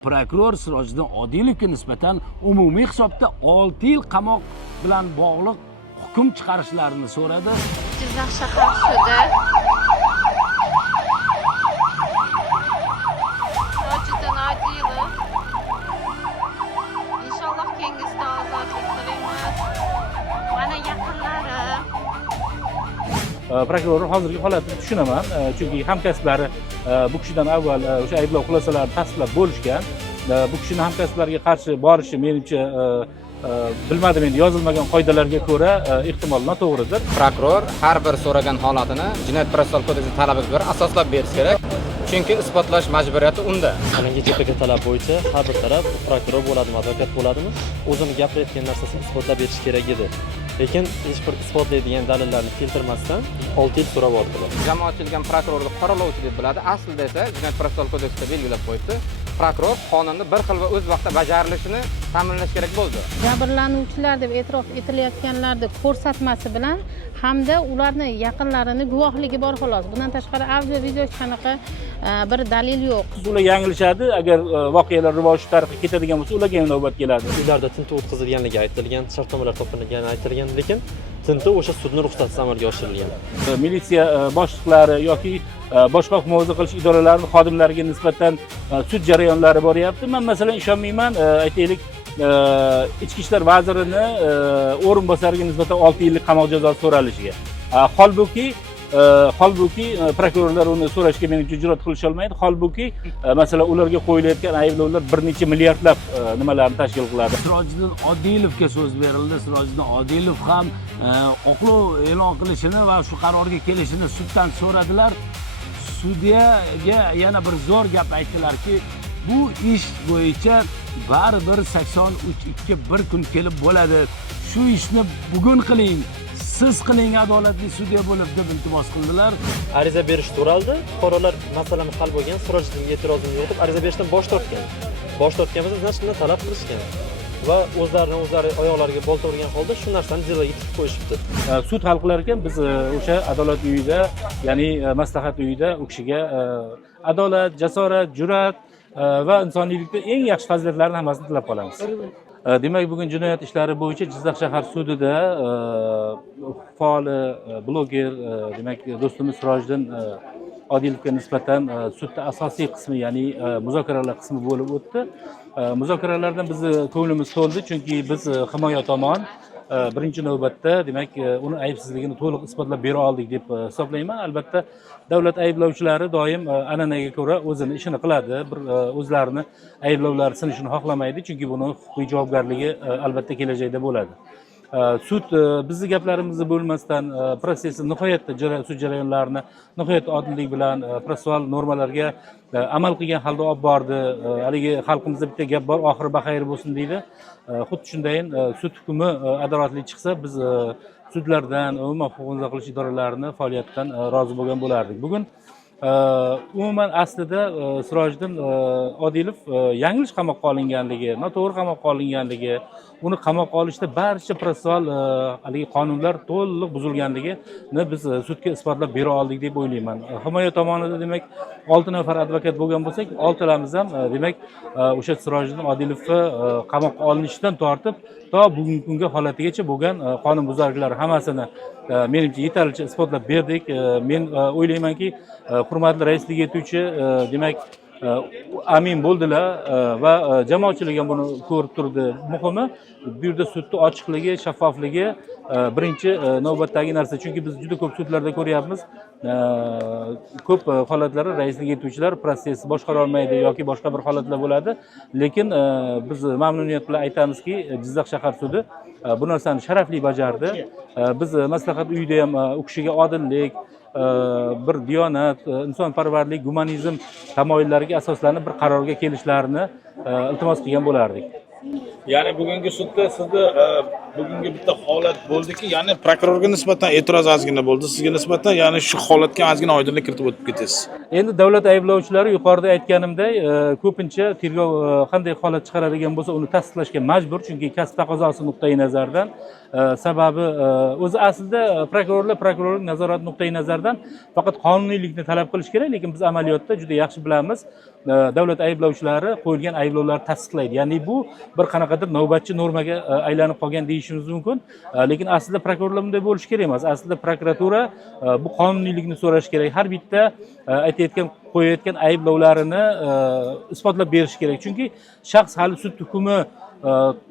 Prokuror Sirojiddin Odilovga nisbatan umumiy hisobda 6 yil qamoq bilan bog'liq hukm chiqarishlarini so'radi. Jizzax shahar sudi Sirojiddin Odilov inshaalloh kengizda ozodlik qilinmas. Mana yaqinlari. Prokuror hozirgi holatni tushunaman, chunki hamkasblari bu kishidan avval o'sha ayblov xulosalarini tasdiqlab bo'lishgan. Bu kishining hamkasblariga qarshi borishi menimcha bilmadim, endi yozilmagan qoidalarga ko'ra ehtimol noto'g'ridir. Prokuror har bir so'ragan holatini Jinoyat protsessual kodeksi talabiga ko'ra asoslab berish kerak. Chunki isbotlash majburiyati unda. Yangi JPK talab bo'yicha har bir taraf prokuror bo'ladimi, advokat bo'ladimi, o'zini gapirayotgan narsasini isbotlab berish kerak edi. Lekin hech bir isbotlaydigan dalillarni keltirmasdan 6 yil so'rab oldilar. Jamoatchilik ham prokurorni qoralovchi deb biladi. Aslida esa Jinoyat protsessual kodeksida belgilab qo'yibdi. Prokuror qonunni bir xil va o'z vaqtida bajarilishini ta'minlash kerak bo'ldi. Jabrlanuvchilar deb e'tirof etilayotganlarni ko'rsatmasi bilan hamda ularni yaqinlarini guvohligi bor xolos. Bundan tashqari audio video qanaqa bir dalil yo'q. Ular yanglishadi, agar voqealar rivoji tariqi ketadigan bo'lsa, ularga ham navbat keladi. Ularda tintuv o'tkazilganligi aytilgan, shartnomalar topilgani aytilgan, lekin tintuv o'sha sudning ruxsatisiz amalga oshirilgan. Militsiya boshliqlari yoki boshqa muhofaza qilish idoralarining xodimlariga nisbatan sud jarayonlari boryapti. Men masalan ishonmayman, aytaylik, Ichki ishlar vazirining o'rinbosariga nisbatan 6 yillik qamoq jazosi so'ralishiga. Holbuki prokurorlar uni so'rashga menimcha jur'at qilisha olmaydi. Holbuki masalan ularga qo'yilayotgan ayblovlar bir necha milliardlab nimalarni tashkil qiladi. Sirojiddin Odilovga so'z berildi. Sirojiddin Odilov ham oqlov e'lon qilishini va shu qarorga kelishini suddan so'radilar. Sudyaga yana bir zo'r gap aytdilarki, bu ish bo'yicha baribir 83 bir kun kelib bo'ladi. Shu ishni bugun qiling. Siz qiling adolatli sudya bo'lib deb iltimos qildilar. Ariza berish so'raldi. Fuqarolar masalani hal bo'lgan, Sirojiddinga e'tirozim yo'q deb ariza berishdan bosh tortgan. Bosh tortganimizda значительно talab qilishgan. Va o'zlari oyoqlariga bolta urgan holda shu narsani jiloga tikib qo'yishibdi. Sud hal qilar ekan biz o'sha adolat uyida, ya'ni maslahat uyida u kishiga adolat, jasorat, jur'at va insoniylikda eng yaxshi fazilatlarni hammasini tilab qolamiz. Demak, bugun jinoyat ishlari bo'yicha Jizzax shahar sudida faol bloger, demak, do'stimiz Sirojiddin Odilovga nisbatan sudda asosiy qismi, ya'ni muzokaralar qismi bo'lib o'tdi. Muzokaralardan bizni ko'nglimiz to'ldi, chunki biz himoya tomon birinchi navbatda demak uni aybsizligini to'liq isbotlab bera oldik deb hisoblayman. Albatta davlat ayblovchilari doim an'anaga ko'ra o'zini ishini qiladi. Bir o'zlarini ayblovlari sinishini xohlamaydi, chunki buni huquqiy javobgarligi albatta kelajakda bo'ladi. Sud bizni gaplarimizni bo'lmasdan protsessni nihoyatda sud jarayonlarini nihoyatda odillik bilan protsessual normalarga amal qilgan holda olib bordi. Haligi xalqimizda bitta gap bor, oxiri baxayr bo'lsin deydi. Xuddi shundayin sud hukmi adolatli chiqsa biz sudlardan, umuman huquqni himoya qilish idoralarini faoliyatidan rozi bo'lgan bo'lardik. Bugun umuman aslida Sirojiddin Odilov yanglish qamoqqa olinganligi, noto'g'ri qamoqqa olinganligi, uni qamoqqa olishda barcha protsessual haligi qonunlar to'liq buzilganligini biz sudga isbotlab bera oldik deb o'ylayman. Himoya tomonida demak 6 nafar advokat bo'lgan bo'lsak, 6lamiz ham demak o'sha Sirojiddin Odilovga qamoqqa olinishidan tortib to bugungi kunga holatigacha bo'lgan qonunbuzarliklar hammasini menimcha yetarlicha isbotlab berdik. Men o'ylaymanki, hurmatli raislik etuvchi demak amin bo'ldilar va jamoatchilik ham buni ko'rib turdi. Muhimi bu yerda sudning ochiqligi, shaffofligi birinchi navbatdagi narsa. Chunki biz juda ko'p sudlarda ko'ryapmiz, ko'p holatlarda raislik etuvchilar protsessni boshqara olmaydi yoki boshqa bir holatlar bo'ladi. Lekin biz mamnuniyat bilan aytamizki, Jizzax shahar sudi bu narsani sharafli bajardi. Biz maslahat uyida ham u kishiga odillik, bir diyonat, insonparvarlik, gumanizm tamoyillariga asoslanib bir qarorga kelishlarini iltimos qilgan bo'lardik. Ya'ni bugungi sudda sizni bugungi bitta holat bo'ldiki, ya'ni prokurorga nisbatan e'tiroz ozgina bo'ldi. Sizga nisbatan ya'ni shu holatga ozgina oydinlik kiritib o'tib ketasiz. Endi davlat ayblovchilari yuqorida aytganimday ko'pincha tergov qanday holat chiqaradigan bo'lsa uni tasdiqlashga majbur, chunki kasb taqozosi nuqtai nazaridan. Sababi o'zi aslida prokurorlik nazorati nuqtai nazaridan faqat qonuniylikni talab qilish kerak, lekin biz amaliyotda juda yaxshi bilamiz, davlat ayblovchilari qo'yilgan ayblovlarni tasdiqlaydi. Ya'ni bu bir qanaqadir navbatchi normaga aylanib qolgan deyishimiz mumkin. Lekin aslida prokurorlar bunday bo'lishi kerak emas. Aslida prokuratura bu qonuniylikni so'rash kerak. Har bitta qo'yayotgan ayblovlarini isbotlab berish kerak. Chunki shaxs hali sud hukmi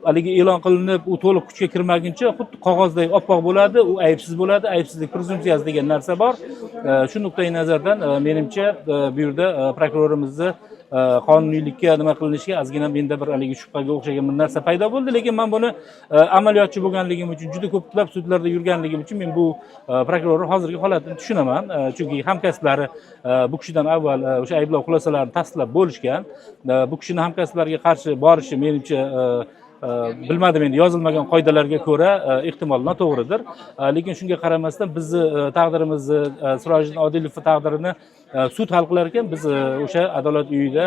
haligi e'lon qilinib, u to'liq kuchga kirmaguncha xuddi qog'ozdek oppoq bo'ladi, u aybsiz bo'ladi, aybsizlik prezumpsiyasi degan narsa bor. Shu nuqtai nazardan menimcha bu yerda prokurorimizni qonuniylikka nima qilinishiga ozgina menda bir haligi shubhaga o'xshagan bir narsa paydo bo'ldi, lekin men buni amaliyotchi bo'lganligim uchun, juda ko'plab sudlarda yurganligim uchun men bu prokuror hozirgi holatini tushunaman, chunki hamkasblari bu kishidan avval o'sha ayblov xulosalarini tasdiqlab bo'lishgan. Bu kishini hamkasblariga qarshi borishi menimcha bilmadim, endi yozilmagan qoidalarga ko'ra ehtimol noto'g'ridir. Lekin shunga qaramasdan bizni taqdirimizni, Sirojiddin Odilovning taqdirini sud hal qilar ekan, biz o'sha adolat uyida,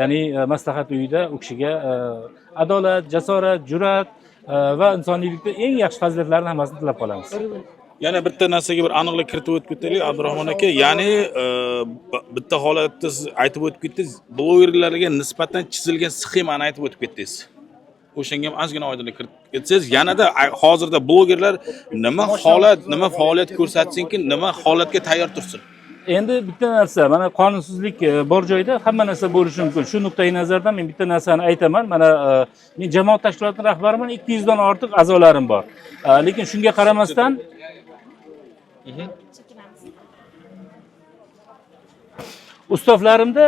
ya'ni maslahat uyida u kishiga adolat, jasorat, jur'at va insoniylikda eng yaxshi fazilatlarni hammasini tilab qolamiz. Yana bitta narsaga bir aniqlik kiritib o'tib ketaylik, Abdurahmon aka. Ya'ni bitta holatda siz aytib o'tib ketdingiz, blogerlarga nisbatan chizilgan sxemani aytib o'tib ketdingiz. O'shanga ham ozgina oydinlik kiritib ketsangiz, yanada hozirda blogerlar nima holat, nima faoliyat ko'rsatsinki, nima holatga tayyor tursin. Endi bitta narsa, mana qonunsizlik bor joyda hamma narsa bo'lishi mumkin. Shu nuqtai nazardan men bitta narsani aytaman. Mana men jamoat tashkilotining rahbariman, 200 dan ortiq a'zolarim bor. Lekin shunga qaramasdan ustavlarimda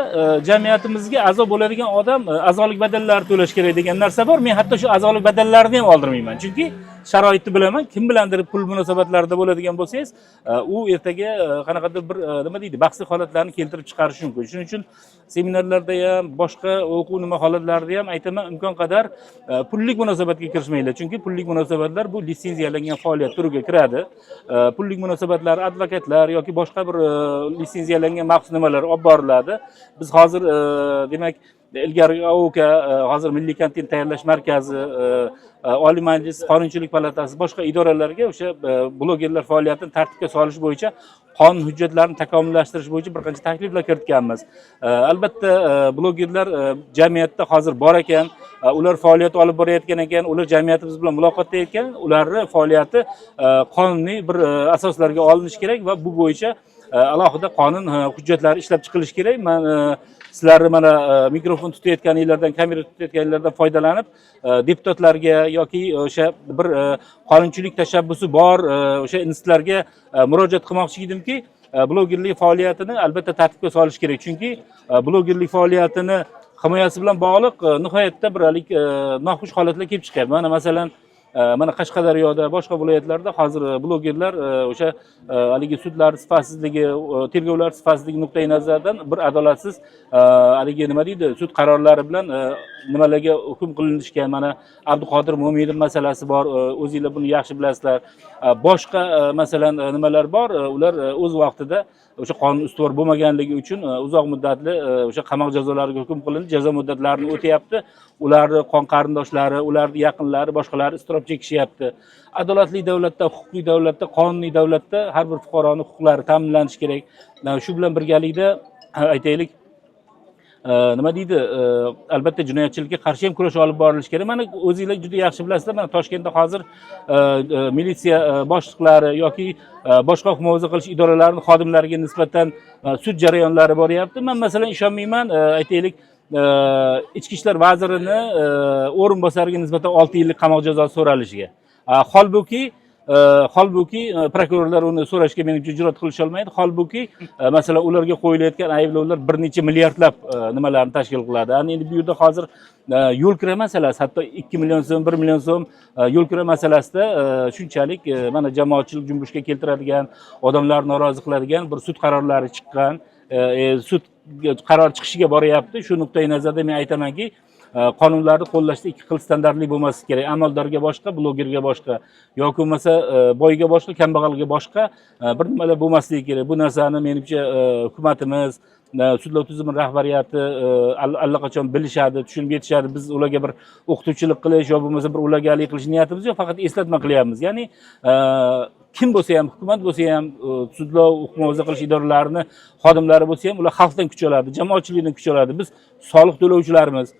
jamiyatimizga a'zo bo'ladigan odam a'zolik badallari to'lash kerak degan narsa bor. Men hatto shu a'zolik badallarini ham oldirmayman. Chunki sharoitni bilaman. Kim bilandir pul munosabatlarida bo'ladigan bo'lsangiz, u ertaga qanaqadir bir nima deydi, bahsli holatlarni keltirib chiqarishi mumkin. Shuning uchun seminarlarda ham, boshqa o'quv nima holatlarida ham aytaman, imkon qadar pullik munosabatga kirishmanglar. Chunki pullik munosabatlar bu litsenziyalangan faoliyat turiga kiradi. Pullik munosabatlar advokatlar yoki boshqa bir litsenziyalangan maxsus nimalar olib boriladi. Biz hozir demak ilgari AOKA, hozir Milliy kontent tayyorlash markazi, Oliy Majlis, Qonunchilik palatasi, boshqa idoralarga o'sha blogerlar faoliyatini tartibga solish bo'yicha qonun hujjatlarini takomillashtirish bo'yicha bir qancha takliflar kiritganmiz. Albatta blogerlar jamiyatda hozir bor ekan, ular faoliyat olib borayotgan ekan, ular jamiyatimiz bilan muloqotda ekan, ularning faoliyati qonuniy bir asoslarga olinishi kerak va bu bo'yicha alohida qonun hujjatlari ishlab chiqilishi kerak. Men sizlarni mana mikrofon tutayotganinglardan, kamera tutayotganinglardan foydalanib deputatlarga yoki o'sha bir qonunchilik tashabbusi bor o'sha institutlarga murojaat qilmoqchi edimki, blogerlik faoliyatini albatta tartibga solish kerak. Chunki blogerlik faoliyatini himoyasi bilan bog'liq nihoyatda bir noxush holatlar kelib chiqyapti. Mana masalan, mana Qashqadaryoda, boshqa viloyatlarda hozir blogerlar o'sha haligi sudlar sifatsizligi, tergovlar sifatsizligi nuqtai nazaridan bir adolatsiz haligi nima deydi, sud qarorlari bilan nimalarga hukm qilinishgan. Mana Abduqodir Mo'minov masalasi bor, o'zingizlar buni yaxshi bilasizlar. Boshqa masalan nimalar bor, ular o'z vaqtida o'sha qonun ustuvor bo'lmaganligi uchun uzoq muddatli o'sha qamoq jazolariga hukm qilindi, jazo muddatlarini o'tayapti. Ularning qon qarindoshlari, ularning yaqinlari, boshqalari iztirob chekishyapti. Adolatli davlatda, huquqiy davlatda, qonuniy davlatda har bir fuqaroning huquqlari ta'minlanishi kerak. Shu bilan birgalikda aytaylik, nima deydi, albatta jinoyatchilikka qarshi ham kurash olib borilishi kerak. Mana o'zingizlar juda yaxshi bilasizlar, mana Toshkentda hozir militsiya boshliqlari yoki boshqa muhofaza qilish idoralarining xodimlariga nisbatan sud jarayonlari boryapti. Men masalan ishonmayman, aytaylik, Ichki ishlar vazirini o'rinbosariga nisbatan 6 yillik qamoq jazosi so'ralishiga. Holbuki prokurorlar uni so'rashga menimcha jur'at qilisha olmaydi. Holbuki masalan ularga qo'yilayotgan ayblovlar bir necha milliardlab nimalarni tashkil qiladi. Endi bu yerda hozir yo'l kira masalasi, hatto 2 million so'm, 1 million so'm yo'l kira masalasida shunchalik mana jamoatchilik junbushga keltiradigan, odamlar norozi qiladigan bir sud qarorlari chiqqan. Sud qaror chiqishiga boryapti. Shu nuqtai nazarda men aytamanki, qonunlarni qo'llashda ikki xil standartli bo'lmasligi kerak. Amaldorga boshqa, blogerga boshqa yoki bo'lmasa boyga boshqa, kambag'alga boshqa bir nimalar bo'lmasligi kerak. Bu narsani menimcha hukumatimiz, sudlov tizimi rahbariyati allaqachon bilishadi, tushunib yetishadi. Biz ularga bir o'qituvchilik qilish yoki bo'lmasa bir ulargalik qilish niyatimiz yo'q, faqat eslatma qilyapmiz. Ya'ni kim bo'lsa ham, hukumat bo'lsa ham, sudlov, huquq muhofaza qilish idoralarining xodimlari bo'lsa ham, ular xalqdan kuch oladi, jamoatchilikdan kuch oladi. Biz soliq to'lovchilarimiz.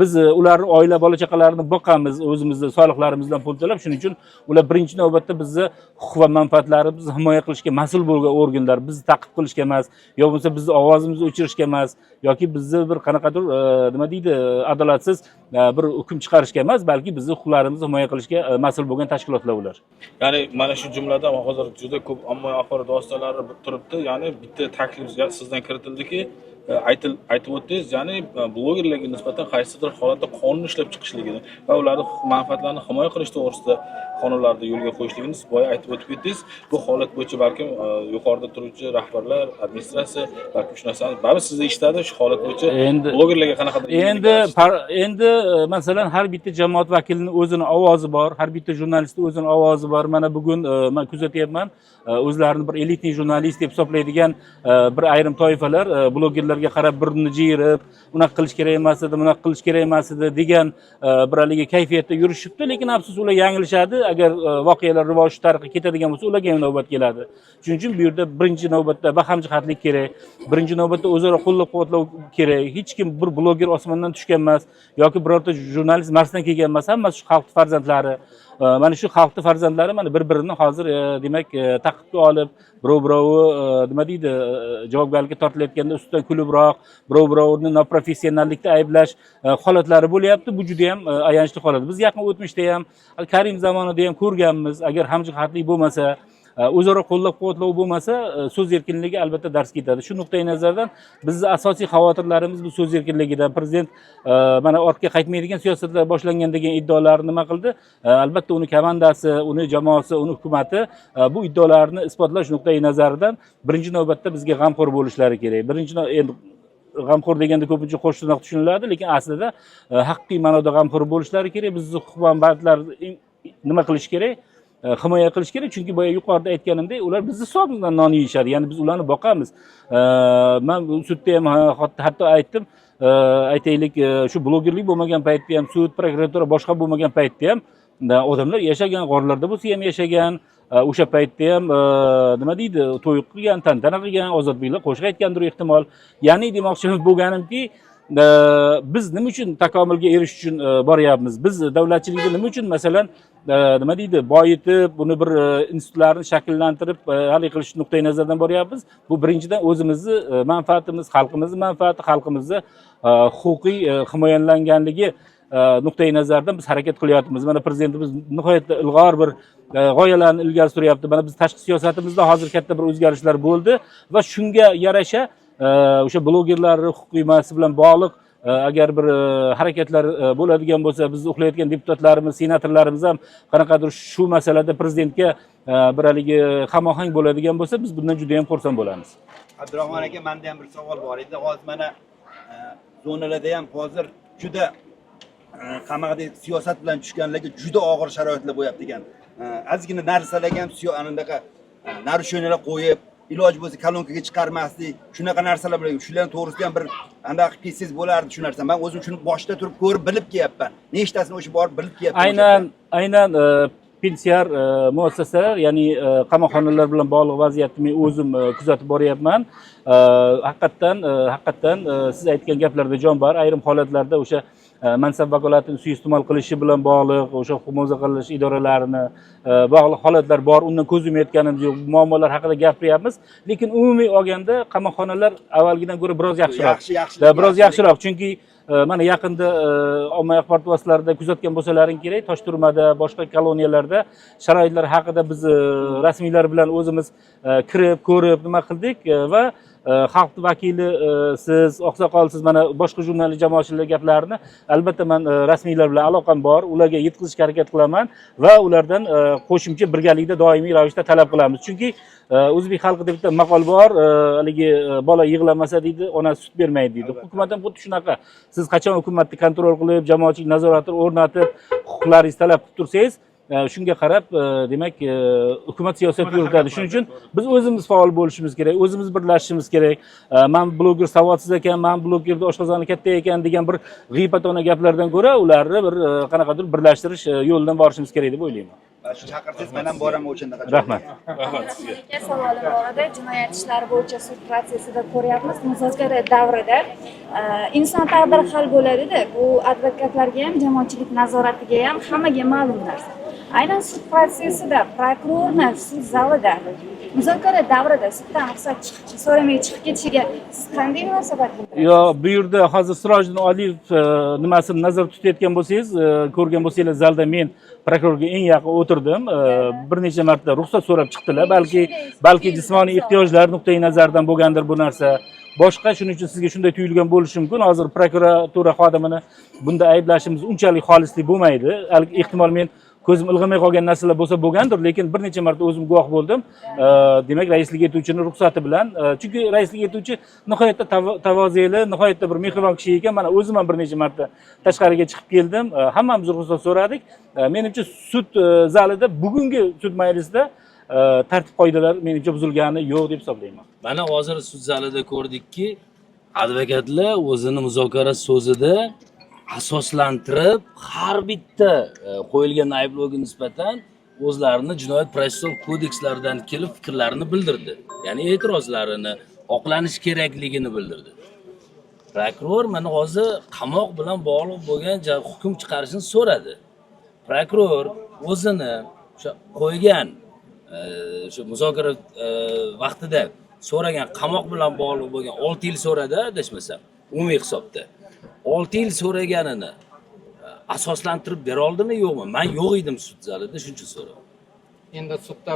Biz ularni oila bola chaqalarini boqamiz, o'zimizni soliqlarimizdan pul to'lab. Shuning uchun ular birinchi navbatda bizni huquq va manfaatlarimizni himoya qilishga mas'ul bo'lgan organlar, bizni ta'qib qilishga emas, yoki bo'lmasa bizni ovozimizni o'chirishga emas, yoki bizni bir qanaqadir nima deydi, adolatsiz bir hukm chiqarishga emas, balki bizni huquqlarimizni himoya qilishga mas'ul bo'lgan tashkilotlar ular. Ya'ni mana shu jumladan hozir juda ko'p ommaviy axborot vositalari turibdi. Ya'ni bitta taklif sizdan kiritildiki, aytib o'tdingiz, ya'ni blogerlarga nisbatan qaysidir holatda qonun ishlab chiqishligini va ularning huquq manfaatlarini himoya qilish to'g'risida qonunlarni yo'lga qo'yishligini siz boya aytib o'tib ketdingiz. Bu holat bo'yicha balkim yuqorida turuvchi rahbarlar, administratsiya balkim shu narsani baribir sizda eshitadi. Shu holat bo'yicha blogerlarga qanaqadir endi masalan har bitta jamoat vakilining o'zini ovozi bor, har bitta jurnalistning o'zini ovozi bor. Mana bugun men kuzatyapman, o'zlarini bir elitniy jurnalist deb hisoblaydigan bir ayrim toifalar blogerlarga qarab burni jiyirib, unaqa qilish kerak emas edi, bunaqa qilish kerak emas edi degan bir haligi kayfiyatda yurishibdi. Lekin afsus, ular yanglishadi. Agar voqealar rivoji tariqa ketadigan bo'lsa, ularga ham navbat keladi. Shuning uchun bu yerda birinchi navbatda hamjihatlik kerak, birinchi navbatda o'zaro qo'llab-quvvatlav kerak. Hech kim bir bloger osmondan tushgan emas yoki birorta jurnalist Marsdan kelgan emas. Hammasi shu xalq farzandlari. Mana shu xalqning farzandlari mana bir-birini hozir demak taqibga olib, birov-birovi nima deydi, javobgarlikka tortilayotganda ustidan kulibroq, birov-birovni noprofessionallikda ayblash holatlari bo'lyapti. Bu juda ham ayanchli holat. Biz yaqin o'tmishda ham, Karim zamonida ham ko'rganmiz. Agar hamjihatlik bo'lmasa, o'zaro qo'llab-quvvatlov bo'lmasa, so'z erkinligi albatta dars ketadi. Shu nuqtai nazardan bizning asosiy xavotirlarimiz bu so'z erkinligidan. Prezident mana ortga qaytmaydigan siyosatlar boshlangan degan iddaolarni nima qildi? Albatta uni komandasi, uni jamoasi, uni hukumati bu iddaolarni isbotlash nuqtai nazaridan birinchi navbatda bizga g'amxo'r bo'lishlari kerak. Birinchi g'amxo'r deganda ko'pincha qo'shtirnoq tushuniladi, lekin aslida haqiqiy ma'noda g'amxo'r bo'lishlari kerak. Bizning huquq va manfaatlarni nima qilish kerak? Himoya qilish kerak, chunki boya yuqorida aytganimdek, ular bizni hisobimizdan non yeyishadi. Ya'ni biz ularni boqamiz. Men sudda ham hatto aytdim, aytaylik, shu blogerlik bo'lmagan paytda ham, sud, prokuratura boshqa bo'lmagan paytda ham odamlar yashagan, g'orlarda bo'lsa ham yashagan. O'sha paytda ham nima deydi, to'y qilgan, tantana qilgan, ozodbeklar qo'shiq aytgandir ehtimol. Ya'ni demoqchi bo'lganimki, biz nima uchun takomilga erishish uchun boryapmiz? Biz davlatchilikni nima uchun masalan nima deydi, boyitib, buni bir institutlarni shakllantirib hal qilish nuqtai nazaridan boryapmiz? Bu birinchidan o'zimizni manfaatimiz, xalqimizning manfaati, xalqimizning huquqiy himoyalanganligi nuqtai nazardan biz harakat qilyapmiz. Mana prezidentimiz nihoyatda ilg'or bir g'oyalarni ilgari suryapti. Mana biz tashqi siyosatimizda hozir katta bir o'zgarishlar bo'ldi va shunga yarasha o'sha blogerlar huquqiy bilan bog'liq agar bir harakatlar bo'ladigan bo'lsa, biz uxlayotgan deputatlarimiz, senatorlarimiz ham qanaqadir shu masalada prezidentga bir haligi hamohang bo'ladigan bo'lsa, biz bundan juda ham xursand bo'lamiz. Abdurahmon aka, menda ham bir savol bor edi. Hozir mana zonalarda ham hozir juda qamag'ida siyosat bilan tushganlarga juda og'ir sharoitlar bo'lyapti ekan. Ozgina narsalarga ham anaqa narusheniyalar qo'yib, iloj bo'lsa kolonkaga chiqarmaslik, shunaqa narsalar bilan shularning to'g'risida ham bir anaqa qilib kelsangiz bo'lardi shu narsa. Men o'zim shuni boshda turib ko'rib bilib kelyapman. Nechtasini o'sha borib bilib kelyapman. Aynan pensiar muassasalar, ya'ni qamoqxonalar bilan bog'liq vaziyatni men o'zim kuzatib boryapman. Haqiqatdan siz aytgan gaplarda jon bor. Ayrim holatlarda o'sha mansab vakolatini suiiste'mol qilishi bilan bog'liq, o'sha huquq muhofaza qilish idoralarini bog'liq holatlar bor. Undan ko'z yumayotganimiz yo'q. Muammolar haqida gapiryapmiz, lekin umumiy olganda qamoqxonalar avvalgidan ko'ra biroz yaxshiroq. Chunki mana yaqinda ommaviy axborot vositalarida kuzatgan bo'lsalaring kerak, Toshturmada, boshqa koloniyalarda sharoitlar haqida biz rasmiylar bilan o'zimiz kirib, ko'rib nima qildik va xalq vakili siz, oqsoqol siz, mana boshqa jurnalist jamoatchilik gaplarini albatta men rasmiylar bilan aloqam bor, ularga yetkazishga harakat qilaman va ulardan qo'shimcha birgalikda doimiy ravishda talab qilamiz. Chunki o'zbek xalqida bitta maqol bor, haligi bola yig'lamasa deydi, onasi sut bermaydi deydi. Hukumat ham xuddi shunaqa. Siz qachon hukumatni kontrol qilib, jamoatchilik nazoratini o'rnatib, huquqlaringizni talab qilib tursangiz, shunga qarab demak hukumat siyosat yuritadi. Shuning uchun biz o'zimiz faol bo'lishimiz kerak, o'zimiz birlashishimiz kerak. Men bloger savodsiz ekan, men blogerda oshqozoni katta ekan degan bir g'iybatona gaplardan ko'ra ularni bir qanaqadir birlashtirish yo'lidan borishimiz kerak deb o'ylayman. Shu chaqirsangiz men ham boraman o'shanda qachon. Rahmat. Rahmat sizga. Savoli bor edi. Jinoyat ishlari bo'yicha sud protsessida ko'ryapmiz, muzokara davrida inson taqdiri hal bo'ladi-da. Bu advokatlarga ham, jamoatchilik nazoratiga ham hammaga ma'lum narsa. Aynan sud protsessida prokurorni sud zalida muzokara davrida suddan ruxsat so'ramay chiqib ketishiga siz qanday munosabat bildirasiz? Yo, bu yerda hozir Sirojiddin Oliyev nimasini nazarda tutayotgan bo'lsangiz, ko'rgan bo'lsangiz, zalda men prokurorga eng yaqin o'tirdim. Bir necha marta ruxsat so'rab chiqdilar. Balki jismoniy ehtiyojlar nuqtai nazaridan bo'lgandir bu narsa. Boshqa, shuning uchun sizga shunday tuyulgan bo'lishi mumkin. Hozir prokuratura xodimini bunda ayblashimiz unchalik xolisli bo'lmaydi. Ehtimol men ko'zim ilg'amay qolgan narsalar bo'lsa bo'lgandir, lekin bir necha marta o'zim guvoh bo'ldim. Demak, raislik etuvchini ruxsati bilan, chunki raislik etuvchi nihoyatda tavozeli, nihoyatda bir mehribon kishi ekan. Mana o'zim ham bir necha marta tashqariga chiqib keldim. Hammamiz ruxsat so'radik. Menimcha sud zalida bugungi sud majlisida tartib qoidalar menimcha buzilgani yo'q deb hisoblayman. Mana hozir sud zalida ko'rdikki, advokatlar o'zini muzokara so'zida asoslantirib har bitta qo'yilgan ayblovga nisbatan o'zlarini jinoyat protsessual kodekslaridan kelib fikrlarini bildirdi. Ya'ni e'tirozlarini, oqlanish kerakligini bildirdi. Prokuror mana hozir qamoq bilan bog'liq bo'lgan hukm chiqarishni so'radi. Prokuror o'zini o'sha qo'ygan o'sha muzokara vaqtida so'ragan qamoq bilan bog'liq bo'lgan 6 yil so'radi, adashmasam, umumiy hisobda. 6 yil so'raganini asoslantirib bera oldimi, yo'qmi? Men yo'q edim sud zalida, shuning uchun so'radim. Endi sudda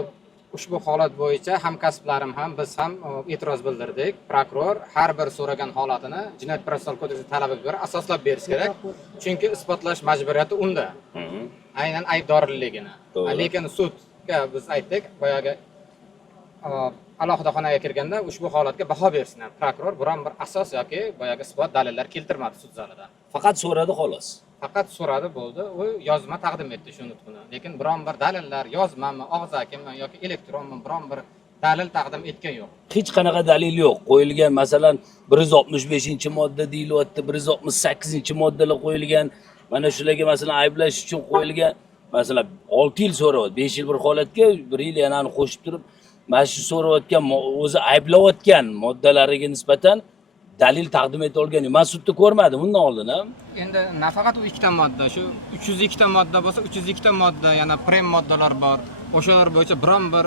ushbu holat bo'yicha hamkasblarim ham biz ham e'tiroz bildirdik. Prokuror har bir so'ragan holatini Jinoyat protsessual kodeksi talabiga ko'ra asoslab berish kerak. Chunki isbotlash majburiyati unda. Aynan aybdorligini. Lekin sudga biz aytdik, boyaga alohida xonaga kirganda ushbu holatga baho bersin. Prokuror biron bir asos yoki boyaga isbot dalillar keltirmadi sud zalida. Faqat so'radi xolos. Faqat so'radi bo'ldi. U yozma taqdim etdi shu nutqini. Lekin biron bir dalillar, yozmami, og'zakimi yoki elektronmi biron bir dalil taqdim etgan yo'q. Hech qanaqa dalil yo'q. Qo'yilgan masalan 165-modda deyilyapti, 168-moddalar qo'yilgan. Mana shularga masalan ayblash uchun qo'yilgan. Masalan 6 yil so'rayapti, 5 yil bir holatga 1 yil yana qo'shib turib, mana shu so'rayotgan o'zi ayblayotgan moddalariga nisbatan dalil taqdim eta olgan. Men sudda ko'rmadim undan oldin ham. Endi nafaqat u ikkita modda, shu 302 ta modda bo'lsa, 302 ta modda, yana prem moddalar bor. O'shalar bo'yicha biron bir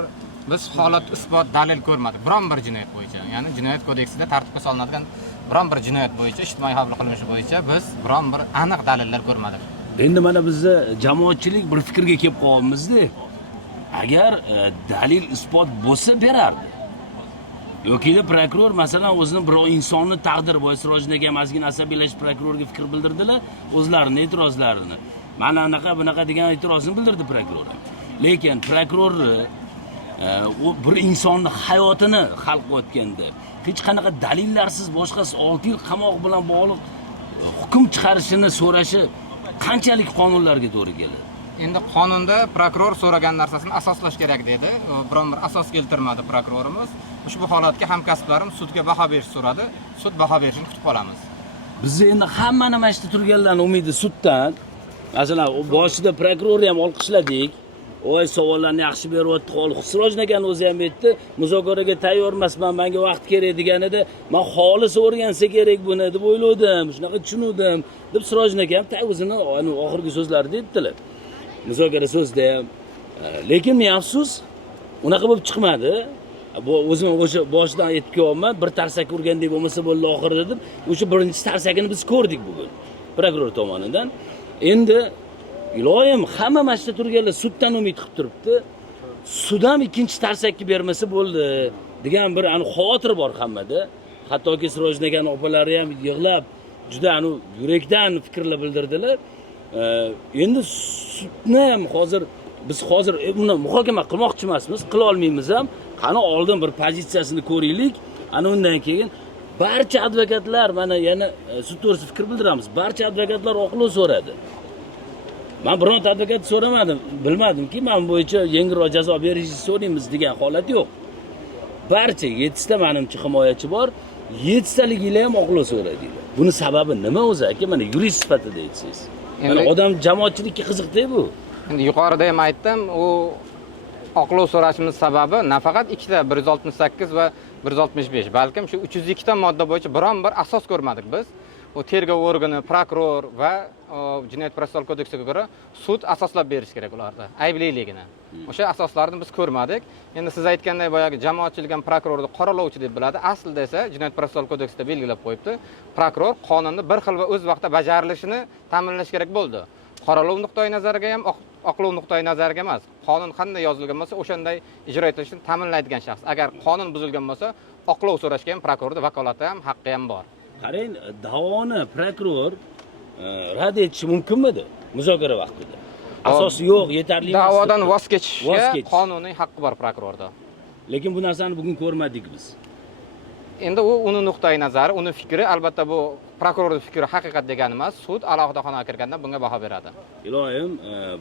biz holat isbot dalil ko'rmadik. Biron bir jinoyat bo'yicha, ya'ni jinoyat kodeksida tartibga solinadigan biron bir jinoyat bo'yicha, ijtimoiy xavfli qilmish bo'yicha biz biron bir aniq dalillar ko'rmadik. Endi mana bizni jamoatchilik bir fikrga kelib qolyapmiz-da. Agar dalil isbot bo'lsa berardi. Yoki prokuror masalan o'zini bir insonni taqdiri bo'yicha Sirojiddin aka mazgin asabiylashish prokurorga fikr bildirdilar, o'zlarini e'tirozlarini. Mana bunaqa degan e'tirozini bildirdi prokuror. Lekin prokuror bir insonni hayotini hal qilayotganda hech qanaqa dalillarsiz boshqasi 6 yil qamoq bilan bog'liq hukm chiqarishini so'rashi qanchalik qonunlarga to'g'ri keladi? Endi qonunda prokuror so'ragan narsasini asoslash kerak dedi. Biron bir asos keltirmadi prokurorimiz. Ushbu holatga hamkasblarim sudga baho berish so'radi. Sud baho berishini kutib qolamiz. Biz endi hammani mana shu turganlarning umidi suddan. Masalan, boshida prokurorni ham olqishladik. Oy savollarni yaxshi beryapti. Sirojiddin akani o'zi ham aytdi, muzokaraga tayyor emasman, menga vaqt kerak deganida, men xolis o'rgansa kerak buni deb o'yladim, shunaqa tushundim deb Sirojiddin aka ham o'zini oxirgi so'zlarida aytdilar. Muzokara so'zida ham. Lekin men afsus, unaqa bo'lib chiqmadi. O'zim o'sha boshidan aytib kelyapman, bir tarsak urgandek bo'lmasa bo'ldi oxirida deb, o'sha birinchi tarsakini biz ko'rdik bugun prokuror tomonidan. Endi iloyim hamma mashta turganlar suddan umid qilib turibdi. Sud ham ikkinchi tarsakni bermasa bo'ldi. degan bir xavotir bor hammada. Hattoki Sirojin akaning opalari ham yig'lab juda yurakdan fikrlar bildirdilar. Endi sutni ham biz hozir buni muhokama qilmoqchi emasmiz, qila olmaymiz ham. Qani oldin bir pozitsiyasini ko'raylik, ana undan keyin barcha advokatlar mana yana sud to'g'risida fikr bildiramiz. Barcha advokatlar oqlov so'radi. Men bironta advokat so'ramadim, bilmadimki, men bo'yicha yengilroq jazo berishni so'raymiz degan holat yo'q. Barcha 7 ta menimcha himoyachi bor, 7 taligilar ham oqlov so'radinglar. Buni sababi nima o'zi aka? Mana yurist sifatida aytsangiz. Mana odam jamoatchilikka qiziqda bu. Endi yuqorida ham aytdim, u oqlov so'rashimiz sababi nafaqat ikkita 168 va 165, balkim shu 302 ta modda bo'yicha biron bir asos ko'rmadik biz. U tergov organi, prokuror va Jinoyat protsessual kodeksiga ko'ra sud asoslab berish kerak ularda, aybliligini. O'sha asoslarni biz ko'rmadik. Endi siz aytganday boyagi jamoatchilik ham prokurorni qoralovchi deb biladi. Aslida esa Jinoyat protsessual kodeksida belgilab qo'yibdi. Prokuror qonunni bir xil va o'z vaqtida bajarilishini ta'minlash kerak bo'ldi. Qoralov nuqtai nazariga ham, oqlov nuqtai nazariga emas. Qonun qanday yozilgan bo'lsa, o'shanday ijro etilishini ta'minlaydigan shaxs. Agar qonun buzilgan bo'lsa, oqlov so'rashga ham prokurorning vakolati ham, haqqi ham bor. Qarang, da'voni prokuror rad etishi mumkinmidi muzokara vaqtida? Asosi yo'q, yetarli emas. Da'vodan voz kechishga qonuniy haqqi bor prokurorda. Lekin bu narsani bugun ko'rmadik biz. Endi u uni nuqtai nazari, uni fikri, albatta bu prokurorning fikri haqiqat degani emas. Sud alohida xonaga kirganda bunga baho beradi. Ilohim,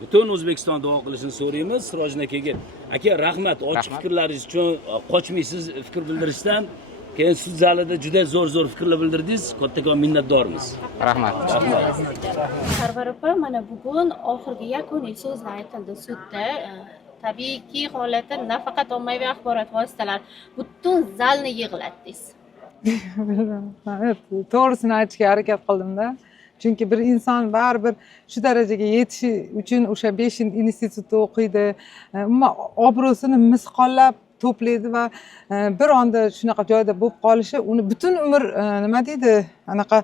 butun O'zbekiston duo qilishini so'raymiz. Sirojin akaga. Aka, rahmat, ochiq fikrlaringiz uchun, qochmaysiz fikr bildirishdan. Keyin sud zalida juda zo'r fikrlar bildirdingiz. Kattakon minnatdormiz. Rahmat. Sarvar opa, mana bugun oxirgi yakuniy so'zlar aytildi sudda. Tabiiyki holatda nafaqat ommaviy axborot vositalari butun zalni yig'latdingiz. To'g'risini aytishga harakat qildim-da. Chunki bir inson baribir shu darajaga yetishi uchun o'sha 5 yil institutda o'qiydi, umuman obro'sini misqollab to'playdi va bir onda shunaqa joyda bo'lib qolishi uni butun umr nima deydi, anaqa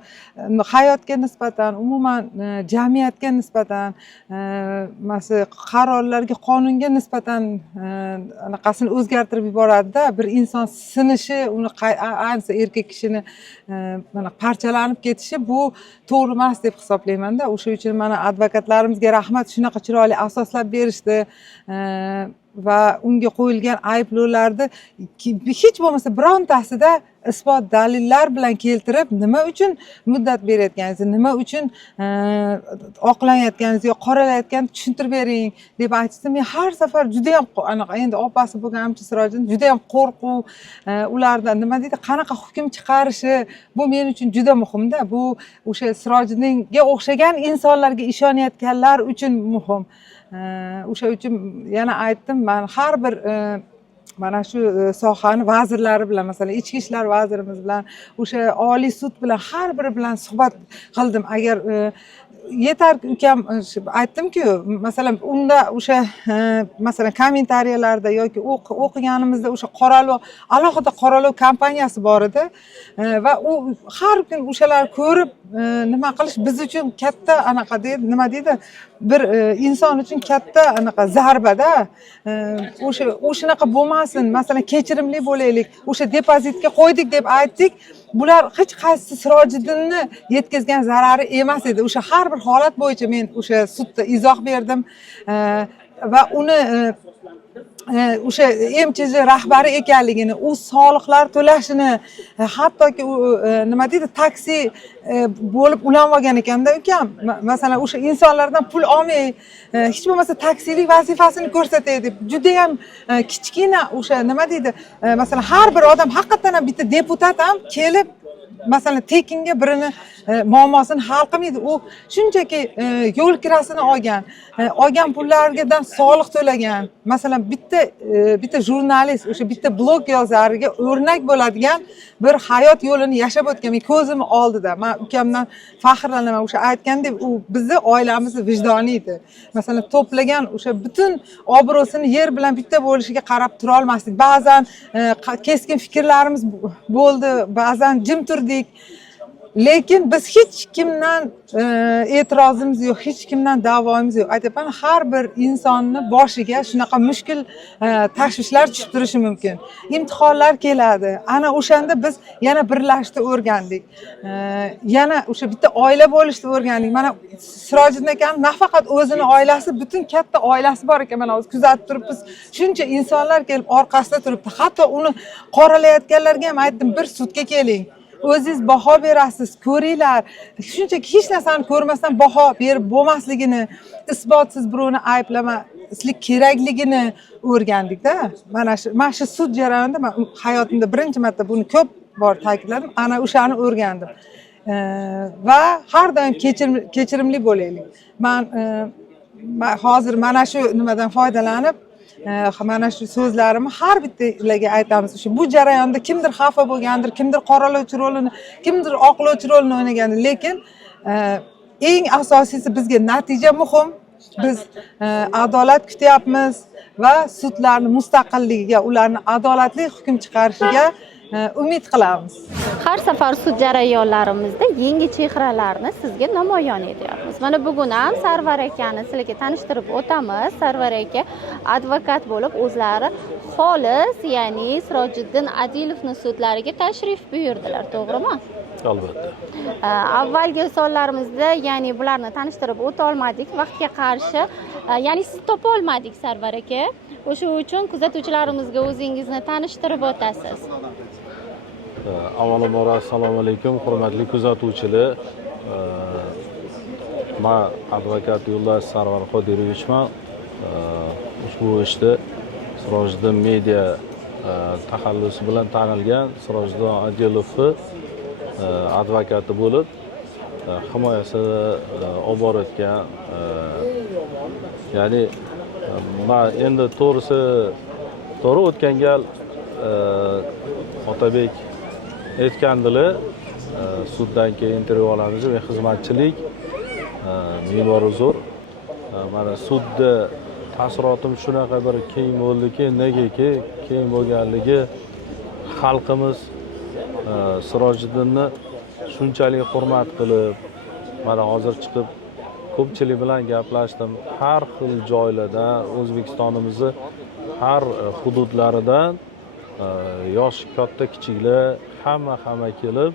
hayotga nisbatan, umuman jamiyatga nisbatan, mana qarorlarga, qonunga nisbatan anaqasini o'zgartirib yuboradi-da. Bir inson sinishi, uni ayniqsa erkak kishini mana parchalanib ketishi bu to'g'ri emas deb hisoblayman-da. O'sha uchun mana advokatlarimizga rahmat, shunaqa chiroyli asoslab berishdi. Va unga qo'yilgan ayblovlarni hech bo'lmasa birontasida isbot dalillar bilan keltirib, nima uchun muddat berayotganingizni, nima uchun oqlanayotganingizni yo qoralayotganini tushuntirib bering deb aytdim. Men har safar juda ham anaqa, endi opasi bo'lganimcha Sirojin juda ham qo'rquv, ulardan nima deydi, qanaqa hukm chiqarishi bu men uchun juda muhimda. Bu o'sha Sirojinga o'xshagan insonlarga ishonayotganlar uchun muhim. O'sha uchun yana aytdim, men har bir mana shu sohani vazirlari bilan, masalan, ichki ishlar vazirimiz bilan, o'sha Oliy sud bilan har biri bilan suhbat qildim. Agar yetar ukam aytdim-ku, masalan, unda o'sha masalan kommentariyalarda yoki o'qiganimizda o'sha qoralov, alohida qoralov kompaniyasi bor edi va u har kun o'shalar ko'rib nima qilish biz uchun katta anaqa deydi, nima deydi, bir inson uchun katta anaqa zarbada. O'shanaqa bo'lmasin, masalan, kechirimli bo'laylik, o'sha depozitga qo'ydik deb aytdik. Bular hech qaysi Sirojiddinni yetkazgan zarari emas edi. O'sha har bir holat bo'yicha men o'sha sudda izoh berdim va uni o'sha MCJ rahbari ekanligini, u soliqlar to'lashini, hattoki u nima deydi, taksi bo'lib ulanib olgan ekanda ukam. Masalan, o'sha insonlardan pul olmay, hech bo'lmasa taksilik vazifasini ko'rsatay deb juda ham kichkina o'sha nima deydi, masalan, har bir odam haqiqatan ham bitta deputat ham kelib masalan tekinga birini muammosini hal qilmaydi. U shunchaki yo'l kirasini olgan pullardan soliq to'lagan. Masalan, bitta jurnalist o'sha bitta blog yozariga o'rnak bo'ladigan bir hayot yo'lini yashab o'tgan. Men ko'zim oldida. Men ukamdan faxrlanaman. O'sha aytgandek, u bizni oilamizni vijdoni edi. Masalan, to'plagan o'sha butun obro'sini yer bilan bitta bo'lishiga qarab tura olmasdik. Ba'zan keskin fikrlarimiz bo'ldi, ba'zan jim turdik. lekin biz hech kimdan e'tirozimiz yo'q, hech kimdan da'vomiz yo'q. Aytyapman, har bir insonni boshiga shunaqa mushkul tashvishlar tushib turishi mumkin. Imtihonlar keladi. Ana o'shanda biz yana birlashishni o'rgandik. Yana o'sha bitta oila bo'lishni o'rgandik. Mana Sirojiddin akam nafaqat o'zini oilasi, butun katta oilasi bor ekan. Mana hozir kuzatib turibmiz. Shuncha insonlar kelib orqasida turibdi. Hatto uni qoralayotganlarga ham aytdim, bir sudga keling. O'zingiz baho berasiz, ko'ringlar. Shunchaki hech narsani ko'rmasdan baho berib bo'lmasligini, isbotsiz birovni ayblamaslik kerakligini o'rgandikda. Mana shu sud jarayonida men hayotimda birinchi marta buni ko'p bor ta'kidladim. Ana o'shani o'rgandim. Va har doim kechirimli bo'laylik. Men hozir mana shu nimadan foydalanib mana shu so'zlarimni har bittalarga aytamiz. Bu jarayonda kimdir xafa bo'lgandir, kimdir qoralovchi rolini, kimdir oqlovchi rolini o'ynagandir, lekin eng asosiysi bizga natija muhim. Biz adolat kutyapmiz va sudlarning mustaqilligiga, ularning adolatli hukm chiqarishiga umid qilamiz. Har safar sud jarayonlarimizda yangi chehralarni sizga namoyon etyapmiz. Mana bugun ham Sarvar akani sizlarga tanishtirib o'tamiz. Sarvar aka advokat bo'lib, o'zlari xolis, ya'ni Sirojiddin Adilovning sudlariga tashrif buyurdilar, to'g'rimi? Albatta. Avvalgi sonlarimizda, ya'ni bularni tanishtirib o'ta olmadik, vaqtga qarshi, ya'ni siz topa olmadik Sarvar aka. O'sha uchun kuzatuvchilarimizga o'zingizni tanishtirib o'tasiz. Avvalambor assalomu alaykum, hurmatli kuzatuvchilar. Men advokat Yo'ldosh Sarvar Qodirovichman. Ushbu ishda Sirojiddin media taxallusi bilan tanilgan Sirojiddin Adilovni advokati bo'lib, himoyasida olib borayotgan, ya'ni men endi to'g'ri o'tgan gal Otabek aytgandilar, suddan keyin intervyu olamiz, men xizmatchilik me'mori zo'r. Mana sudda taassurotim shunaqa bir keng bo'ldiki, negaki keng bo'lganligi, xalqimiz Sirojiddinni shunchalik hurmat qilib, mana hozir chiqib ko'pchilik bilan gaplashdim. Har xil joylardan, O'zbekistonimizning har hududlaridan yosh katta kichiklar hamma kelib,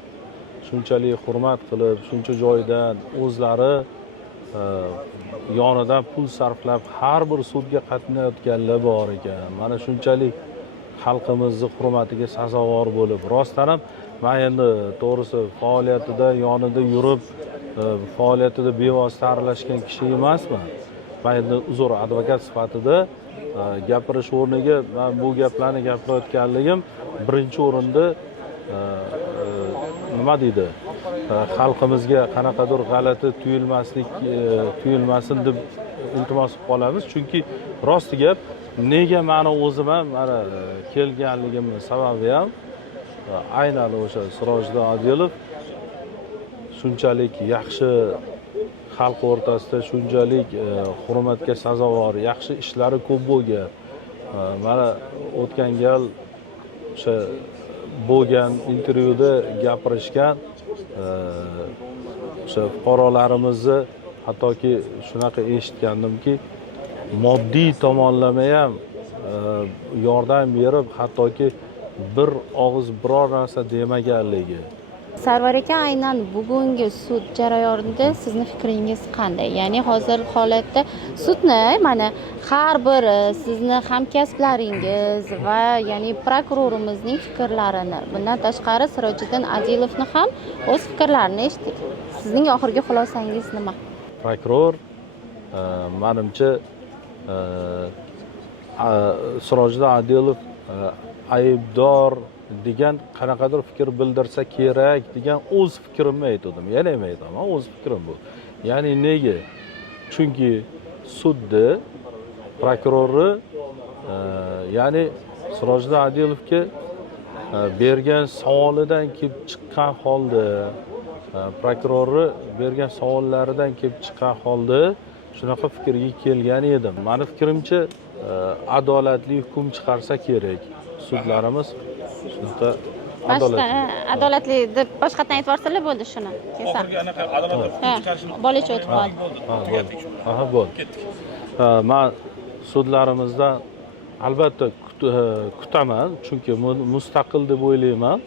shunchalik hurmat qilib, shuncha joydan o'zlari yonidan pul sarflab har bir sudga qatnayotganlar bor ekan. Mana shunchalik xalqimizning hurmatiga sazovor bo'lib, rostdan ham men endi to'g'risi faoliyatida yonida yurib, faoliyatida bevosita aralashgan kishi emasman. Men endi uzr advokat sifatida gapirish o'rniga men bu gaplarni gapirayotganligim birinchi o'rinda nima deydi, xalqimizga qanaqadir g'alati tuyulmasin deb iltimos qilib qolamiz. Chunki rost gap, nega meni o'zim ham mana kelganligimning sababi ham aynan o'sha Sirojiddin Adilov shunchalik yaxshi xalq o'rtasida, shunchalik hurmatga sazovor, yaxshi ishlari ko'p bo'lgan. Mana o'tgan gal o'sha bo'lgan intervyuda gapirishgan o'sha fuqarolarimizni hattoki shunaqa eshitgandimki, moddiy tomonlama ham yordam berib, hattoki bir og'iz biror narsa demaganligi. Sarvar aka, aynan bugungi sud jarayonida sizni fikringiz qanday? Ya'ni hozir holatda sudni mana har bir sizni hamkasblaringiz va ya'ni prokurorimizning fikrlarini, bundan tashqari Sirojiddin Adilovni ham o'z fikrlarini eshitdik. Sizning oxirgi xulosangiz nima? Prokuror menimcha Sirojiddin Adilov aybdor degan qanaqadir fikr bildirsa kerak degan o'z fikrimni aytdim. Yana ham aytaman, o'z fikrim bu. Ya'ni nega? Chunki sudda prokurori ya'ni Sirojiddin Adilovga bergan savolidan kelib chiqqan holda, prokurori bergan savollaridan kelib chiqqan holda shunaqa fikrga kelgan edim. Meni fikrimcha adolatli hukm chiqarsa kerak. Sudlarimiz shunaqa adolatli deb boshqatdan aytib yuborsanglar bo'ldi shuni kelsa oxirgi anaqa adolatli hukm chiqarishni bolacha o'tib qoldi. Aha, bo'ldi. Men sudlarimizda albatta kutaman, chunki mustaqil deb o'ylayman.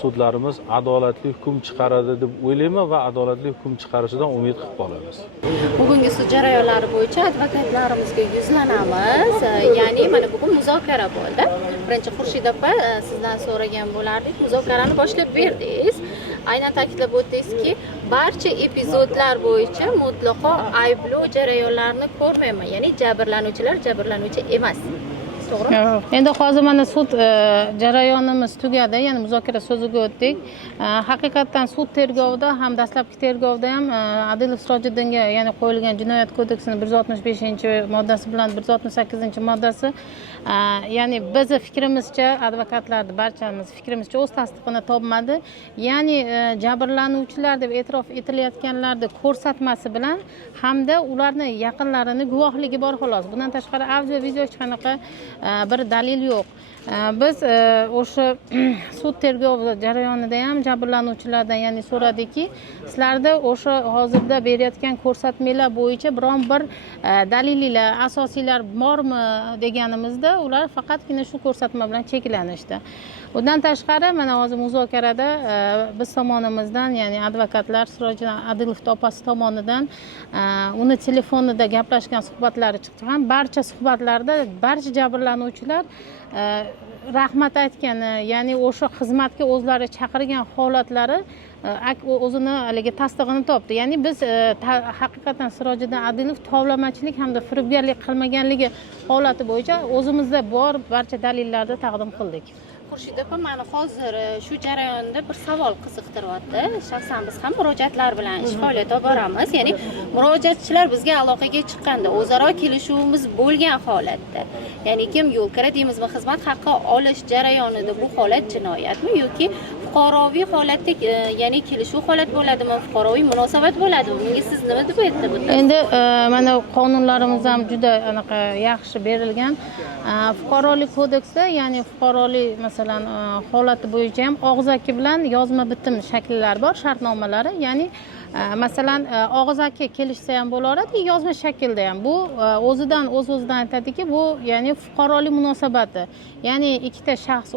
Sudlarimiz adolatli hukm chiqaradi deb o'ylayman va adolatli hukm chiqarishidan umid qilib qolamiz. Bugungi sud jarayonlari bo'yicha advokatlarimizga yuzlanamiz. Ya'ni mana bugun muzokara bo'ldi. Birinchi Xurshid opa sizdan so'ragan bo'lardik, muzokarani boshlab berdingiz. Aynan ta'kidlab o'tdingizki, barcha epizodlar bo'yicha mutlaqo ayblov jarayonlarini ko'rmayman. Ya'ni jabrlanuvchi emas. To'g'ri? Endi hozir mana sud jarayonimiz tugadi, ya'ni muzokara so'ziga o'tdik. Haqiqatan sud tergovida ham dastlabki tergovda ham Adilov Sirojiddinga ya'ni qo'yilgan Jinoyat kodeksining 165-moddasi bilan 168-moddasi ya'ni biz fikrimizcha, advokatlarning barchamiz fikrimizcha o'z tasdig'ini topmadi. Ya'ni jabrlanuvchilar deb e'tirof etilayotganlarni ko'rsatmasi bilan hamda ularni yaqinlarini guvohligi bor xolos. Bundan tashqari audio video hech qanaqa bir dalil yo'q. Biz o'sha sud tergov jarayonida ham jabrlanuvchilardan ya'ni so'radiki, sizlarda o'sha hozirda berayotgan ko'rsatmalar bo'yicha biron bir dalillar, asosiylar bormi deganimizda, ular faqatgina shu ko'rsatma bilan cheklanishdi. Bundan tashqari mana hozir muzokarada biz tomonimizdan, ya'ni advokatlar Sirojiddin Adilov opasi tomonidan uni telefonida gaplashgan suhbatlari chiqdi. Ham barcha suhbatlarda barcha jabrlanuvchilar rahmat aytgani, ya'ni o'sha xizmatga o'zlari chaqirgan holatlari o'zini haligi tasdig'ini topdi. Ya'ni biz haqiqatan Sirojiddin Adilov tovlamachilik hamda firibgarlik qilmaganligi holati bo'yicha o'zimizda bor barcha dalillarni taqdim qildik. Xurshid opa, meni hozir shu jarayonda bir savol qiziqtiryapti. Shaxsan biz ham murojaatlar bilan ish faoliyati olib boramiz. Ya'ni murojaatchilar bizga aloqaga chiqqanda o'zaro kelishuvimiz bo'lgan holatda, ya'ni kim yo'l kira deymizmi, xizmat haqqi olish jarayonida bu holat jinoyatmi yoki fuqaroviy holatda, ya'ni kelishuv holat bo'ladimi, fuqaroviy munosabat bo'ladimi? Bunga siz nima deb aytasiz? Endi mana qonunlarimiz ham juda anaqa yaxshi berilgan. Fuqarolik kodeksida, ya'ni fuqarolik masalan holati bo'yicha ham og'zaki bilan yozma bitim shakllari bor, shartnomalari. Ya'ni masalan og'zaki kelishsa ham bo'laveradi, yozma shaklda ham. Bu o'zidan aytadiki, bu ya'ni fuqarolik munosabati. Ya'ni ikkita shaxs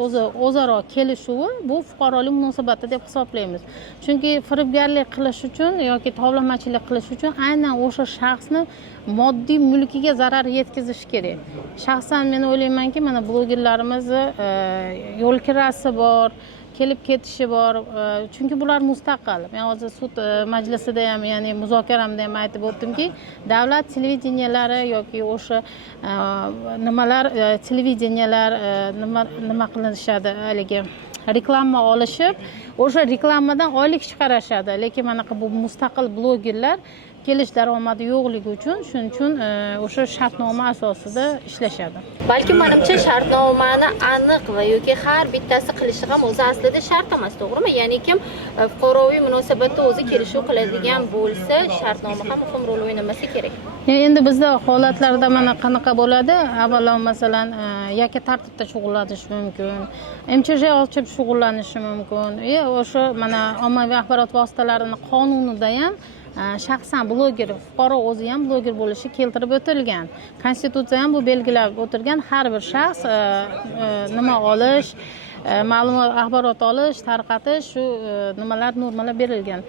o'zaro kelishuvi bu fuqarolik munosabati deb hisoblaymiz. Chunki firibgarlik qilish uchun yoki tovlamachilik qilish uchun aynan o'sha shaxsni moddiy mulkiga zarar yetkazish kerak. Shaxsan men o'ylaymanki, mana blogerlarimiz yo'l kirasi bor, kelib ketishi bor. Chunki bular mustaqil. Men hozir sud majlisida ham, ya'ni muzokaramda ham aytib o'tdimki, davlat televideniyalari yoki o'sha nimalar televideniyalar nima qilishadi, haligi reklama olishib, o'sha reklamadan oylik chiqarishadi. Lekin mana bu mustaqil blogerlar kelish daromadi yo'qligi uchun, shuning uchun o'sha shartnoma asosida ishlashadi. Balki menimcha shartnomani aniq va yoki har bittasi qilishi ham o'zi aslida shart emas, to'g'rimi? Ya'ni kim fuqaroviy munosabatda o'zi kelishuv qiladigan bo'lsa, shartnoma ham muhim rol o'ynamasa kerak. Endi bizda holatlarda mana qanaqa bo'ladi? Avvalo masalan, yakka tartibda shug'ullanish mumkin, MCJ ochib shug'ullanishi mumkin. O'sha mana ommaviy axborot vositalarini qonunida ham shaxsan bloger, fuqaro o'zi ham bloger bo'lishi keltirib o'tilgan. Konstitutsiya ham bu belgilab o'tilgan. Har bir shaxs nima olish, ma'lumot, axborot olish, tarqatish, shu normalar berilgan.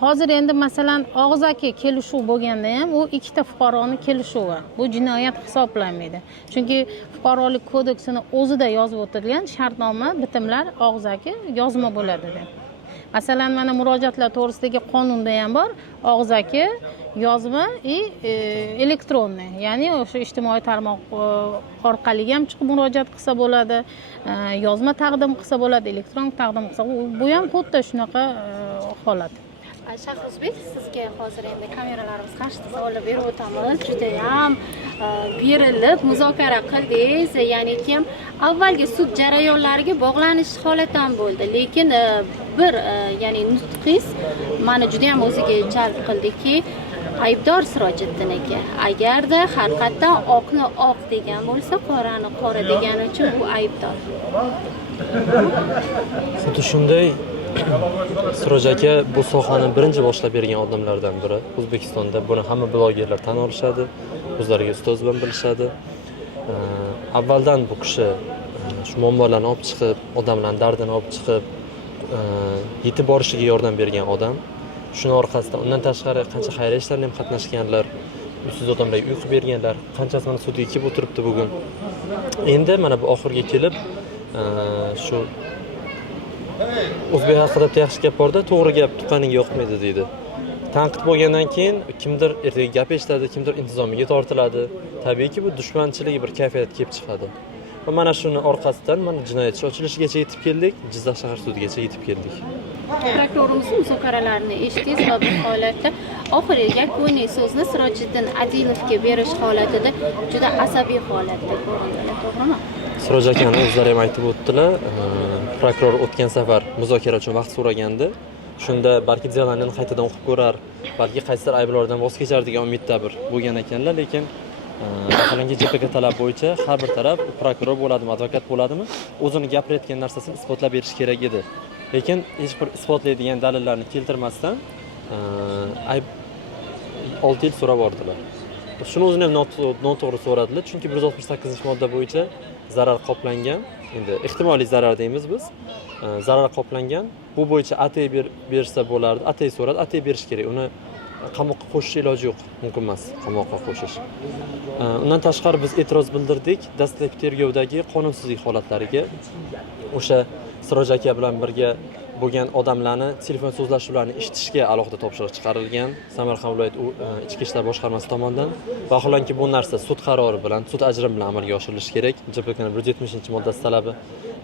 Hozir endi masalan og'zaki kelishuv bo'lganda ham u ikkita fuqaroning kelishuvi. Bu jinoyat hisoblanmaydi. Chunki fuqarolik kodeksining o'zida yozib o'tilgan shartnoma, bitimlar og'zaki yozma bo'ladi deb. Masalan, mana murojaatlar to'g'risidagi qonunda ham bor, og'zaki, yozma elektronniy. Ya'ni o'sha ijtimoiy tarmoq orqali ham chiqib murojaat qilsa bo'ladi, yozma taqdim qilsa bo'ladi, elektron taqdim qilsa, bu ham xuddi shunaqa holat. Shahruzbek, sizga hozir endi kameralarimiz qarshisida savollar berib o'tamiz. Juda ham berilib muzokara qildingiz. Ya'ni kim avvalgi sud jarayonlariga bog'lanish holati ham bo'ldi. Lekin bir ya'ni nutqingiz meni juda ham o'ziga jalb qildiki, aybdor Sirojiddin aka, agarda haqiqatdan oqni oq degan bo'lsa, qorani qora degani uchun u aybdor. Xuddi shunday Siroj aka bu sohani birinchi boshlab bergan odamlardan biri. O'zbekistonda buni hamma blogerlar tan olishadi, o'zlariga ustoz bilan bilishadi. Avvaldan bu kishi shu muammolarni olib chiqib, odamlarning dardini olib chiqib, yetib borishiga yordam bergan odam. Shuni orqasidan undan tashqari qancha xayriya ishlarida ham qatnashganlar, uysiz odamlarga uy qilib berganlar, qanchasi mana sudga kelib o'tiribdi bugun. Endi mana bu oxirga kelib shu o'zbek haqida bitta yaxshi gap borda, to'g'ri gap tuqqaniga yoqmaydi deydi. Tanqid bo'lgandan keyin kimdir ertaga gap eshitadi, kimdir intizomiga tortiladi. Tabiiyki bu dushmanchilik bir kayfiyat kelib chiqadi. Va mana shuni orqasidan mana jinoyat ishi ochilishigacha yetib keldik, Jizzax shahar sudigacha yetib keldik. Prokurorimiz muzokaralarni eshitdingiz va bu holatda oxirgi yakuniy so'zni Sirojiddin Adilovga berish holatida juda asabiy holatda ko'rindilar, to'g'rimi? Siroj akani o'zlari ham aytib o'tdilar. Prokuror o'tgan safar muzokara uchun vaqt so'ragandi. Shunda balki Zelandiyani qaytadan o'qib ko'rar, balki qaysidir ayblovlardan voz kechar degan umidda bir bo'lgan ekanlar, lekin vaholanki JPK talab bo'yicha har bir taraf prokuror bo'ladimi, advokat bo'ladimi, o'zini gapirayotgan narsasini isbotlab berish kerak edi. Lekin hech bir isbotlaydigan dalillarni keltirmasdan 6 yil so'rab bordilar. Shuni o'zini ham noto'g'ri so'radilar, chunki 168-modda bo'yicha zarar qoplangan. Endi ehtimoliy zarar deymiz biz. Zarar qoplangan. Bu bo'yicha atay bersa bo'lardi. Atay so'radi, atay berish kerak. Uni qamoqqa qo'shish iloji yo'q, mumkin emas qamoqqa qo'shish. Undan tashqari biz e'tiroz bildirdik dastlabki tergovdagi qonunsizlik holatlariga. O'sha Siroj aka bilan birga bo'lgan odamlarni telefon so'zlashuvlarini eshitishga alohida topshiriq chiqarilgan Samarqand viloyat ichki ishlar boshqarmasi tomonidan. Vaholanki bu narsa sud qarori bilan, sud ajrim bilan amalga oshirilishi kerak. JPKning 170-moddasi talabi.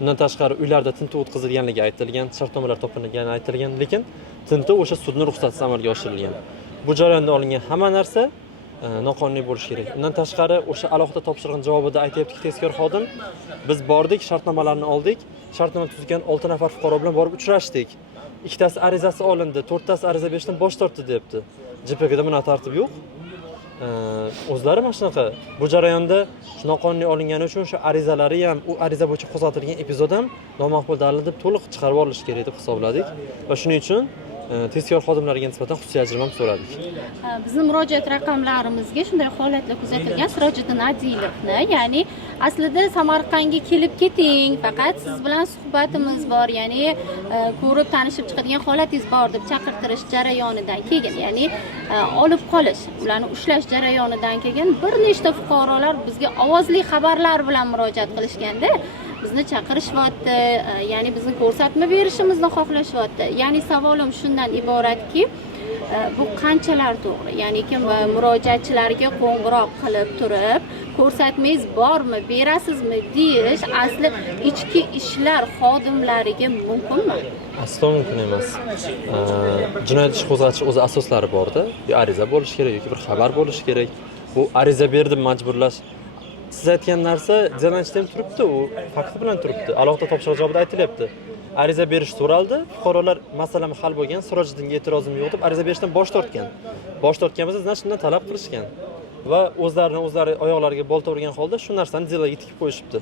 Undan tashqari uylarda tintuv o'tkazilganligi aytilgan, shartnomalar topilgani aytilgan, lekin tintuv o'sha sudning ruxsatisiz amalga oshirilgan. Bu jarayonda olingan hamma narsa noqonuniy bo'lishi kerak. Undan tashqari o'sha alohida topshiriqning javobida aytayaptiki tezkor xodim, biz bordik, shartnomalarni oldik, shartnoma tuzgan 6 nafar fuqaro bilan borib uchrashdik. Ikkitasi arizasi olindi, 4tasi ariza berishdan bosh tortdi debdi. JPKda buni tartib yo'q. O'zlari mana shunaqa bu jarayonda noqonuniy olingani uchun o'sha arizalari ham, u ariza bo'yicha qo'zg'atilgan epizod ham nomaqbul dalil deb to'liq chiqarib olinishi kerak deb hisobladik va shuning uchun tezkor xodimlariga nisbatan xususiy ajrim ham so'radik. Bizning murojaat raqamlarimizga shunday holatlar kuzatilgan. Sirojiddin Adilovni, ya'ni aslida Samarqandga kelib keting, faqat siz bilan suhbatimiz bor, ya'ni ko'rib tanishib chiqadigan holatingiz bor deb chaqirtirish jarayonidan keyin, ya'ni olib qolish, ularni ushlash jarayonidan keyin bir nechta fuqarolar bizga ovozli xabarlar bilan murojaat qilishganda bizni chaqirishyapti, ya'ni bizni ko'rsatma berishimizni xohlashyapti. Ya'ni savolim shundan iboratki, bu qanchalar to'g'ri? Ya'ni kim murojaatchilarga qo'ng'iroq qilib turib, ko'rsatmangiz bormi, berasizmi deyish asli ichki ishlar xodimlariga mumkinmi? Aslo mumkin emas. Jinoyat ishi qo'zg'atish o'z asoslari bor-da. Bir ariza bo'lishi kerak yoki bir xabar bo'lishi kerak. Bu ariza berdim majburlash. Siz aytgan narsa Zelandiyada ham turibdi, u fakti bilan turibdi. Alohida topshiriq javobida aytilyapti. Ariza berish so'raldi, fuqarolar masalani hal bo'lgan, Sirojiddinga e'tirozim yo'q deb ariza berishdan bosh tortgan. Bosh tortganimizda shundan talab qilishgan va o'zlari oyoqlariga bolta urgan holda shu narsani zilaga tikib qo'yishibdi.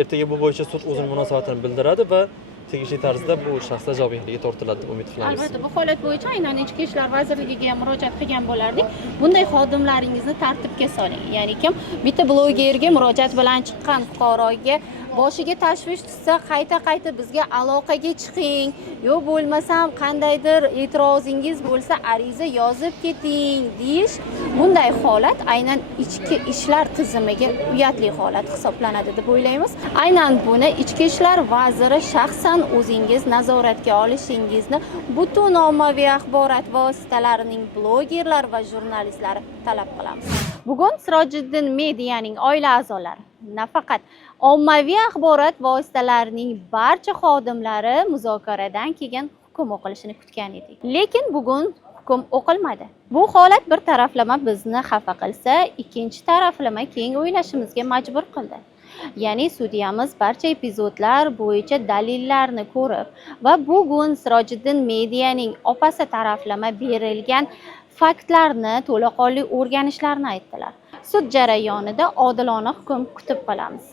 Ertaga bu bo'yicha sud o'zining munosabatini bildiradi va tegishli tarzda bu shaxslar javobgarlikka tortiladi deb umid qilamiz. Albatta, bu holat bo'yicha aynan Ichki ishlar vazirligiga ham murojaat qilgan bo'lardik. Bunday xodimlaringizni tartibga soling. Ya'ni kim bitta blogerga murojaat bilan chiqqan fuqaroga boshiga tashvish tushsa, qayta bizga aloqaga chiqing, yo bo'lmasam qandaydir e'tirozingiz bo'lsa ariza yozib keting deyish, bunday holat aynan ichki ishlar tizimiga uyatli holat hisoblanadi deb o'ylaymiz. Aynan buni Ichki ishlar vaziri shaxsan o'zingiz nazoratga olishingizni butun ommaviy axborot vositalarining blogerlar va jurnalistlari talab qilamiz. Bugun Sirojiddin Medianing oila a'zolari, nafaqat ommaviy axborot vositalarining barcha xodimlari muzokaradan keyin hukm o'qilishini kutgan edik. Lekin bugun hukm o'qilmadi. Bu holat bir taraflama bizni xafa qilsa, ikkinchi taraflama keng o'ylashimizga majbur qildi. Ya'ni sudyamiz barcha epizodlar bo'yicha dalillarni ko'rib va bugun Sirojiddin Medianing opasi taraflama berilgan faktlarni to'laqonli o'rganishlarini aytdilar. Sud jarayonida odilona hukm kutib qolamiz.